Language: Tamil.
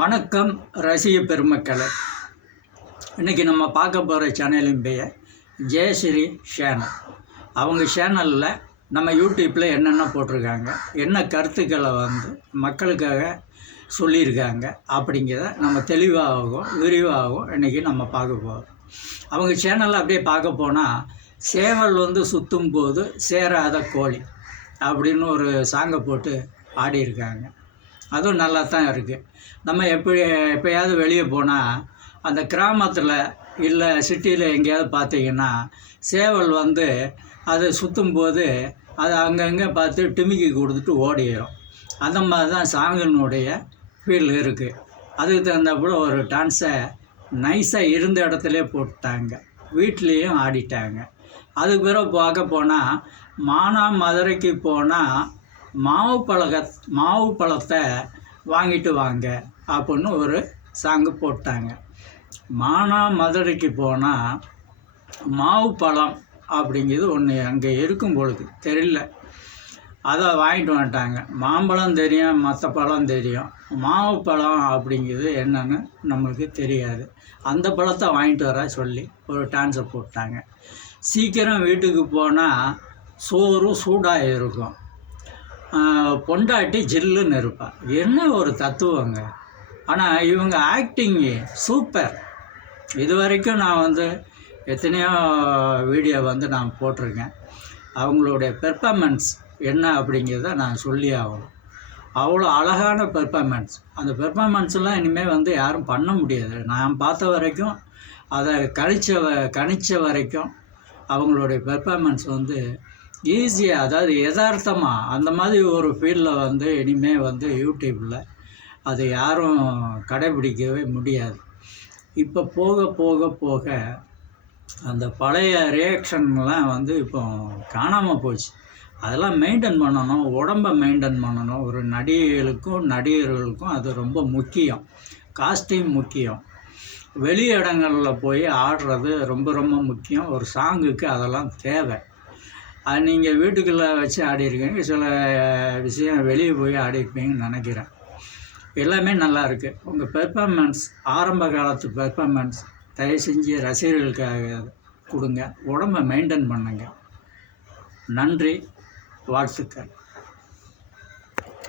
வணக்கம் ரசிக பெருமக்களே. இன்றைக்கி நம்ம பார்க்க போகிற சேனலின் பெயர் ஜெயஸ்ரீ சேனல். அவங்க சேனலில் நம்ம யூடியூப்பில் என்னென்ன போட்டிருக்காங்க, என்ன கருத்துக்களை மக்களுக்காக சொல்லியிருக்காங்க அப்படிங்கிறத நம்ம தெளிவாகவும் விரிவாகவும் இன்றைக்கி நம்ம பார்க்க போகிறோம். அவங்க சேனலில் அப்படியே பார்க்க போனால் சேவல் சுற்றும் போது சேராத கோழி அப்படின்னு ஒரு சாங்கை போட்டு ஆடியிருக்காங்க. அதுவும் நல்லா தான் இருக்குது. நம்ம எப்போயாவது வெளியே போனால் அந்த கிராமத்தில் இல்லை சிட்டியில் எங்கேயாவது பார்த்தீங்கன்னா சேவல் அது சுற்றும்போது அது அங்கங்கே பார்த்து டிமிக்கி கொடுத்துட்டு ஓடிடும். அந்த மாதிரி தான் சாங்கினுடைய ஃபீல் இருக்குது. அதுக்கு தகுந்தப்போ ஒரு டான்ஸை நைஸாக இருந்த இடத்துலே போட்டாங்க, வீட்லேயும் ஆடிட்டாங்க. அதுக்கு பிறகு பார்க்க போனால் மதுரைக்கு போனால் மாவு பழத்தை வாங்கிட்டு வாங்க அப்படின்னு ஒரு சாங்கு போட்டாங்க. மதுரைக்கு போனால் மாவு பழம் அப்படிங்கிறது ஒன்று அங்கே இருக்கும் பொழுது தெரியல, அதை வாங்கிட்டு வந்துட்டாங்க. மாம்பழம் தெரியும், மற்ற பழம் தெரியும், மாவு பழம் அப்படிங்கிறது என்னன்னு நம்மளுக்கு தெரியாது. அந்த பழத்தை வாங்கிட்டு வர சொல்லி ஒரு டான்ஸை போட்டாங்க. சீக்கிரம் வீட்டுக்கு போனால் சோறு சூடாக இருக்கும், பொண்டாட்டி ஜில்லுன்னு இருப்பாள். என்ன ஒரு தத்துவங்க! ஆனால் இவங்க ஆக்டிங்கு சூப்பர். இது வரைக்கும் நான் எத்தனையோ வீடியோ நான் போட்டிருக்கேன். அவங்களுடைய பெர்ஃபார்மன்ஸ் என்ன அப்படிங்கிறத நான் சொல்லி ஆகணும். அவ்வளோ அழகான பெர்ஃபார்மன்ஸ். அந்த பெர்ஃபார்மன்ஸ்லாம் இனிமேல் யாரும் பண்ண முடியாது. நான் பார்த்த வரைக்கும், அதை கணிச்ச வரைக்கும் அவங்களுடைய பெர்ஃபார்மன்ஸ் ஈஸியாக, அதாவது யதார்த்தமாக அந்த மாதிரி ஒரு ஃபீல்டில் இனிமேல் யூடியூப்பில் அது யாரும் கடைபிடிக்கவே முடியாது. இப்போ போக போக போக அந்த பழைய ரியாக்ஷன்லாம் இப்போ காணாமல் போச்சு. அதெல்லாம் மெயின்டைன் பண்ணணும், உடம்பை மெயின்டைன் பண்ணணும். ஒரு நடிகர்களுக்கும் அது ரொம்ப முக்கியம். காஸ்டியூம் முக்கியம். வெளி இடங்களில் போய் ஆடுறது ரொம்ப ரொம்ப முக்கியம். ஒரு சாங்குக்கு அதெல்லாம் தேவை. அது நீங்கள் வீட்டுக்குள்ளே வச்சு ஆடிருக்கீங்க, சில விஷயம் வெளியே போய் ஆடிருப்பீங்கன்னு நினைக்கிறேன். எல்லாமே நல்லா இருக்குது. உங்கள் பெர்ஃபார்மன்ஸ், ஆரம்ப காலத்து பெர்ஃபார்மன்ஸ் தயவு செஞ்சு ரசிகர்களுக்காக கொடுங்க. உடம்பை மெயின்டைன் பண்ணுங்க. நன்றி, வாழ்த்துக்கள்.